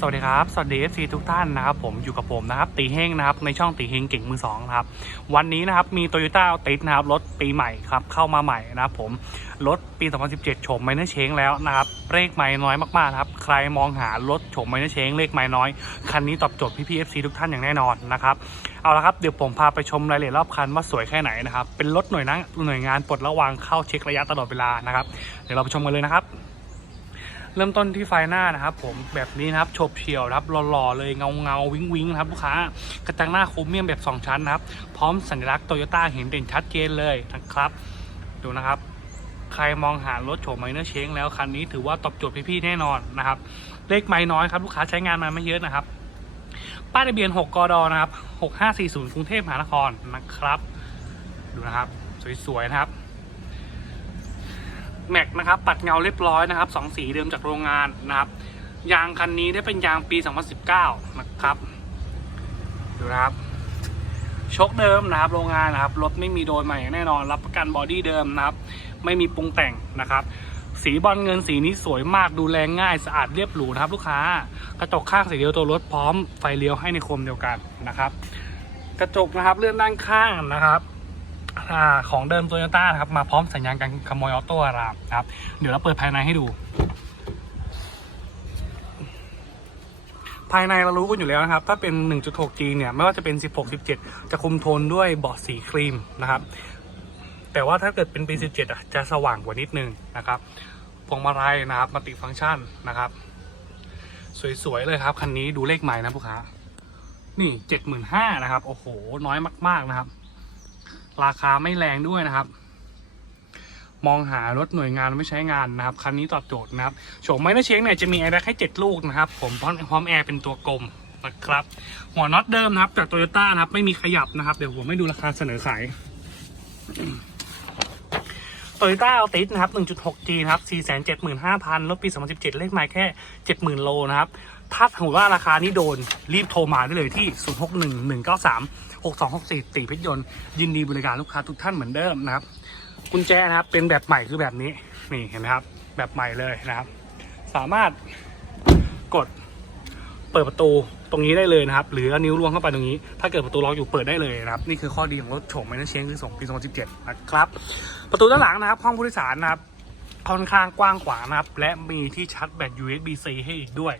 สวัสดีครับ สวัสดี FC ทุกท่านนะครับผมอยู่กับผมนะครับตีเฮงนะครับในช่องตีเฮงเก่งมือสองนะครับวันนี้นะครับมี Toyota a l t i s นะครับรถปีใหม่ครับเข้ามาใหม่นะครับผมรถปี 2017โฉมไมเนอร์เชงแล้วนะครับเลขไม่น้อยมากๆนะครับใครมองหารถโฉมไมเนอร์เชงเลขไม่น้อยคันนี้ตอบโจทย์พี่ๆ FC ทุกท่านอย่างแน่นอนนะครับเอาละครับเดี๋ยวผมพาไปชมรายละเอียดรอบคันว่าสวยแค่ไหนนะครับเป็นรถหน่วยนั่งหน่วยงานปลดระวางเข้าเช็คระยะตลอดเวลานะครับเดี๋ยวเราไปชมกันเลยนะครับ เริ่มต้นที่ไฟหน้านะครับผมแบบนี้นะครับโฉบเฉี่ยวครับหล่อๆเลยเงาเงาวิ้งวิ้งครับลูกค้ากระจังหน้าโครเมียมแบบ 2 ชั้นนะครับ พร้อมสัญลักษณ์โตโยต้าเห็นเด่นชัดเจนเลยนะครับ ดูนะครับ ใครมองหารถโฉมไมเนอร์เชงแล้วคันนี้ถือว่าตอบโจทย์พี่ๆแน่นอนนะครับเลขไม่น้อยครับลูกค้าใช้งานมาไม่เยอะนะครับป้ายทะเบียน 6 กดนะครับ 6540 กรุงเทพมหานครนะครับ ดูนะครับ สวยๆนะครับ แม็กนะครับปัดเงาเรียบร้อยนะครับสองสีเดิมจากโรงงานนะครับ ยางคันนี้ได้เป็นยางปี 2019 นะครับดูนะครับชกเดิมนะครับโรงงานนะครับรถไม่มีโดนใหม่แน่นอน รับประกันบอดี้เดิมนะครับ ไม่มีปรุงแต่งนะครับ สีบอลเงินสีนี้สวยมากดูแลง่ายสะอาดเรียบหรูนะครับ ลูกค้ากระจกข้างสีเดียวตัวรถพร้อมไฟเลี้ยวให้ในโคมเดียวกันนะครับ กระจกนะครับเลื่อนด้านข้างนะครับ ของเดิมโตโยต้านะครับมาพร้อมสัญญาณการขโมยออโต้อารามครับ เดี๋ยวเราเปิดภายในให้ดู ภายในเรารู้กันอยู่แล้วนะครับ ถ้าเป็น 1.6G เนี่ย ไม่ว่าจะเป็น 16 17 จะคุมโทนด้วยเบาะสีครีมนะครับ แต่ว่าถ้าเกิดเป็นปี 17อะจะสว่างกว่านิดนึงนะครับพวงมาลัยนะครับมัลติฟังก์ชันนะครับ สวยๆเลยครับ คันนี้ดูเลขใหม่นะลูกค้านี่75,000นะครับ โอ้โห น้อยมาก ๆ นะครับ ราคาไม่แรงด้วยนะครับ มองหารถหน่วยงานไม่ใช้งานนะครับ คันนี้ตอบโจทย์นะครับโฉมไมเนอร์เชงเนี่ยจะมีแอร์แบ็กให้ 7 ลูกนะครับ ผมพร้อมแอร์เป็นตัวกลมนะครับ หัวน็อตเดิมนะครับ จากโตโยต้านะครับ ไม่มีขยับนะครับ เดี๋ยวผมให้ดูราคาเสนอขายโตโยต้าเอัลติสนะครับ 1.6G นะครับ 475,000 รถปี 2017 เลขไมล์แค่ 70,000 โลนะครับ ถ้าถือว่าราคานี้โดนรีบโทรมาได้เลยที่ 061193 6264ตีเพชรยนต์ยินดีบริการลูกค้าทุกท่านเหมือนเดิมนะครับกุญแจนะครับเป็นแบบใหม่คือแบบนี้นี่เห็นไหมครับ แบบใหม่เลยนะครับ สามารถกดเปิดประตูตรงนี้ได้เลยนะครับ หรือเอานิ้วล้วงเข้าไปตรงนี้ ถ้าเกิดประตูล็อกอยู่เปิดได้เลยนะครับ นี่คือข้อดีของรถโฉมไมเนอร์เชงคือส่งปี2017นะครับ ประตูด้านหลังนะครับ ห้องผู้โดยสารนะครับค่อนข้างกว้างขวางนะครับ และมีที่ชาร์จแบต USB-C ให้อีกด้วย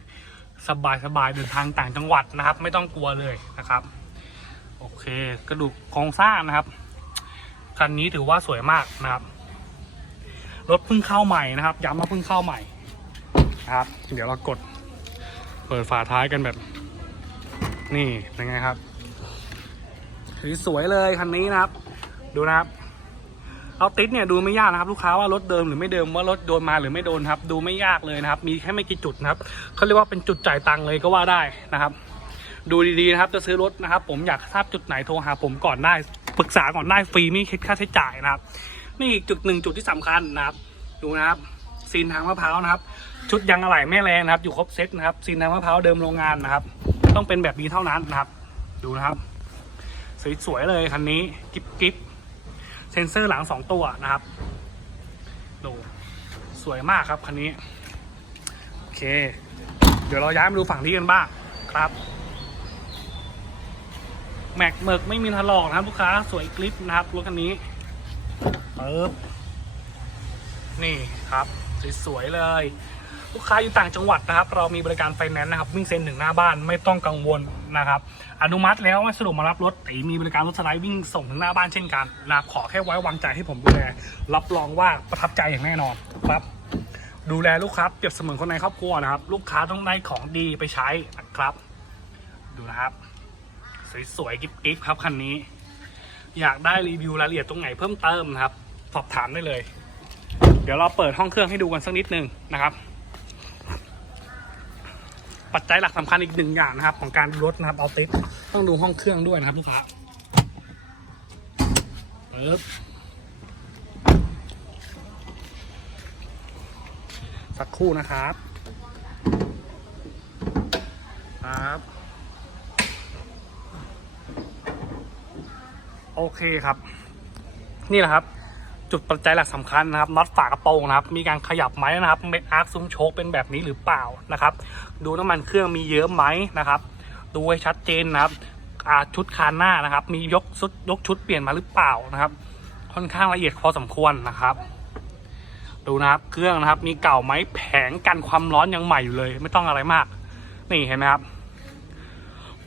สบายสบายเดินทางต่างจังหวัดนะครับ ไม่ต้องกลัวเลยนะครับ โอเค กระดูกโครงสร้างนะครับคันนี้ถือว่าสวยมากนะครับ รถเพิ่งเข้าใหม่นะครับ ย้ำว่าเพิ่งเข้าใหม่นะครับ เดี๋ยวเรากด เปิดฝาท้ายกันแบบ นี่เป็นไงครับถือสวยเลยคันนี้นะครับ ดูนะครับ เอาติดเนี่ยดูไม่ยากนะครับลูกค้าว่ารถเดิมหรือไม่เดิมว่ารถโดนมาหรือไม่โดนครับ ดูไม่ยากเลยนะครับ มีแค่ไม่กี่จุดนะครับเขาเรียกว่าเป็นจุดจ่ายตังค์เลยก็ว่าได้นะครับ ดูดีๆนะครับจะซื้อรถนะครับ ผมอยากทราบจุดไหนโทรหา ผมก่อนได้ปรึกษาก่อนได้ฟรีไม่คิดค่าใช้จ่ายนะครับนี่อีกจุดหนึ่งจุดที่สำคัญนะครับ ดูนะครับซีนทางมะพร้าวนะครับ ชุดยางอะไหล่แม่แรงนะครับ อยู่ครบเซตนะครับซีนทางมะพร้าวเดิมโรงงานนะครับ ต้องเป็นแบบนี้เท่านั้นนะครับ ดูนะครับ สวยๆเลยคันนี้กิ๊บกิ๊บ เซ็นเซอร์หลังสองตัวนะครับดูสวยมากครับคันนี้ โอเค เดี๋ยวเราย้ายมาดูฝั่งนี้กันบ้างครับ แม็กเมิกไม่มีถลอกนะครับลูกค้าสวยกริปนะครับรถคันนี้เปิบนี่ครับ สวยๆเลย ลูกค้าอยู่ต่างจังหวัดนะครับ เรามีบริการไฟแนนซ์นะครับวิ่งเซ็นถึงหน้าบ้านไม่ต้องกังวลนะครับอนุมัติแล้วไม่สะดวกมารับรถตีมีบริการรถสไลด์วิ่งส่งถึงหน้าบ้านเช่นกันนะครับขอแค่ไว้วางใจให้ผมดูแลรับรองว่าประทับใจอย่างแน่นอนครับ ดูแลลูกค้าเปรียบเสมือนคนในครอบครัวนะครับ ลูกค้าต้องได้ของดีไปใช้นะครับ ดูนะครับ สวยๆกิ๊บๆครับคันนี้ อยากได้รีวิวรายละเอียดตรงไหนเพิ่มเติมนะครับ สอบถามได้เลย เดี๋ยวเราเปิดห้องเครื่องให้ดูกันสักนิดนึงนะครับ ปัจจัยหลักสำคัญอีกหนึ่งอย่างนะครับ ของการดูรถนะครับเอาติสต้องดูห้องเครื่องด้วยนะครับลูกค้าเปิบสักครู่นะครับครับโอเคครับ นี่แหละครับ จุดปัจจัยหลักสำคัญนะครับน็อตฝากระโปรงนะครับ มีการขยับไหมนะครับเม็ดอาร์คซุ้มโชคเป็นแบบนี้หรือเปล่านะครับ ดูน้ำมันเครื่องมีเยอะไหมนะครับ ดูให้ชัดเจนนะครับชุดคานหน้านะครับ มียกชุดยกชุดเปลี่ยนมาหรือเปล่านะครับ ค่อนข้างละเอียดพอสมควรนะครับ ดูนะครับเครื่องนะครับ มีเก่าไหมแผงกันความร้อนยังใหม่อยู่เลย ไม่ต้องอะไรมาก นี่เห็นไหมครับ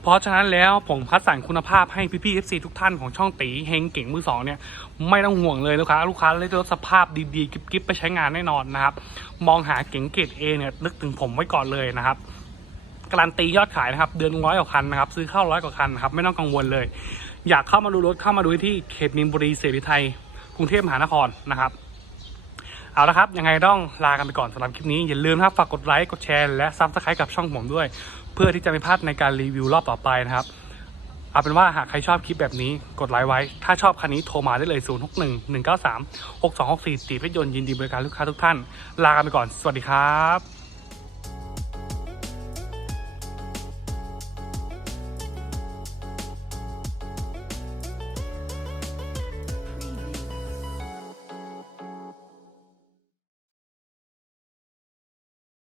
เพราะฉะนั้นแล้วผมคัดสรรคุณภาพให้พี่ๆ FC ทุกท่านของช่องตีเฮงเก่งมือสองเนี่ยไม่ต้องห่วงเลยลูกค้าลูกค้าได้รถสภาพดีๆกิ๊บๆไปใช้งานแน่นอนนะครับ มองหาเก๋งเกรดเอเนี่ยนึกถึงผมไว้ก่อนเลยนะครับการันตียอดขายนะครับเดือนร้อยกว่าคันนะครับซื้อเข้าร้อยกว่าคันนะครับไม่ต้องกังวลเลย อยากเข้ามาดูรถเข้ามาดูที่เขตมีนบุรีเสรีไทยกรุงเทพมหานครนะครับเอาละครับ ยังไงต้องลากันไปก่อนสำหรับคลิปนี้ อย่าลืมนะครับฝากกดไลค์ กดแชร์ และซับสไครต์กับช่องผมด้วย พื่อที่จะไม่พลาดในการรีวิวรอบต่อไปนะครับ เอาเป็นว่าหากใครชอบคลิปแบบนี้กดไลค์ไว้ ถ้าชอบคันนี้โทรมาได้เลย 0 6 1 1 9 3 6 2 6 4ตีเพชรยนต์ยินดีบริการลูกค้าทุกท่าน ลากันไปก่อน สวัสดีครับ